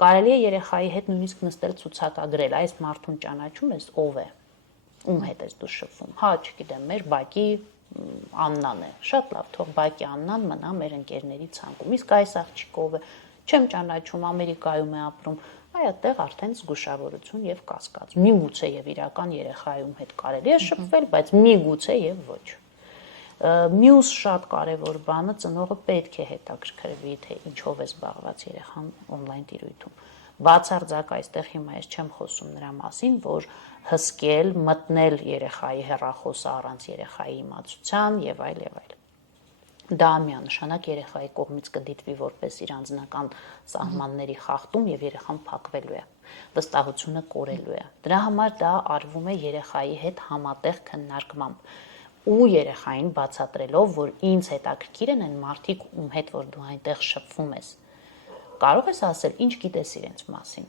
Կարելի է երեխայի հետ նույնիսկ նստել ցուցակագրել, այս մարդուն ճանաչում ես, ով է, ում հետ ես դու շփվում։ Հա, չգիտեմ, մեր բակի Աննան է։ Շատ լավ, թող բակի Աննան մնա մեր ընկերների ցանկում։ Իսկ այս աղջիկով է, չեմ ճանաչում, Ամերիկայում է ապրում։ Այդտեղ արդեն զգուշավորություն եւ կասկած։ Միգուցե եւ իրական երեխայում հետ կարելի է շփվել, բայց միգուցե եւ ոչ։ Մյուս շատ կարևոր բանը ծնողը պետք է հետաքրքրվի, թե ինչով է զբաղված երեխան on-line տիրույթում։ Բացարձակ այստեղ հիմա ես չեմ խոսում նրա մասին, որ հսկել, մտնել երեխայի հեռախոսը առանց երեխայի իմացության եւ այլ եւ այլ։ Դա միանշանակ երեխայի կողմից կդիտվի որպես իր անձնական սահմանների խախտում եւ երեխան փակվելու է, վստահությունը կորելու է։ Դրա համար դա արվում է երեխայի հետ համատեղ քննարկմամբ ու երեխային բացատրելով, որ ինձ հետաքրքիր են այն մարդիկ, ում հետ որ դու այնտեղ շփվում ես։ Կարող ես ասել, ինչ գիտես իրենց մասին։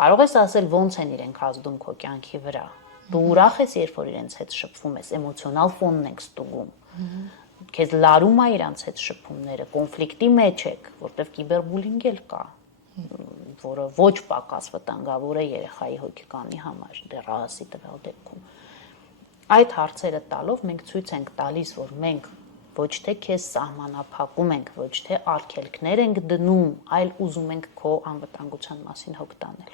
Կարող ես ասել, ոնց են իրենք ազդում քո կյանքի վրա։ Դու ուրախ ես, երբ որ իրենց հետ շփվում ես, էմոցիոնալ ֆոնն եք ստուգում։ Քեզ լարում է իրանց հետ շփումները, կոնֆլիկտի մեջ եք, որտեղ կիբերբուլինգ էլ կա, որը ոչ պակաս վտանգավոր է երեխայի հոգեկանի համար, դեռահասի տվյալ դեպքում։ Այդ հարցերը տալով մենք ցույց ենք տալիս, որ մենք ոչ թե քեզ սահմանափակում ենք, ոչ թե արգելքներ ենք դնում, այլ ուզում ենք քո անվտանգության մասին հոգ տանել։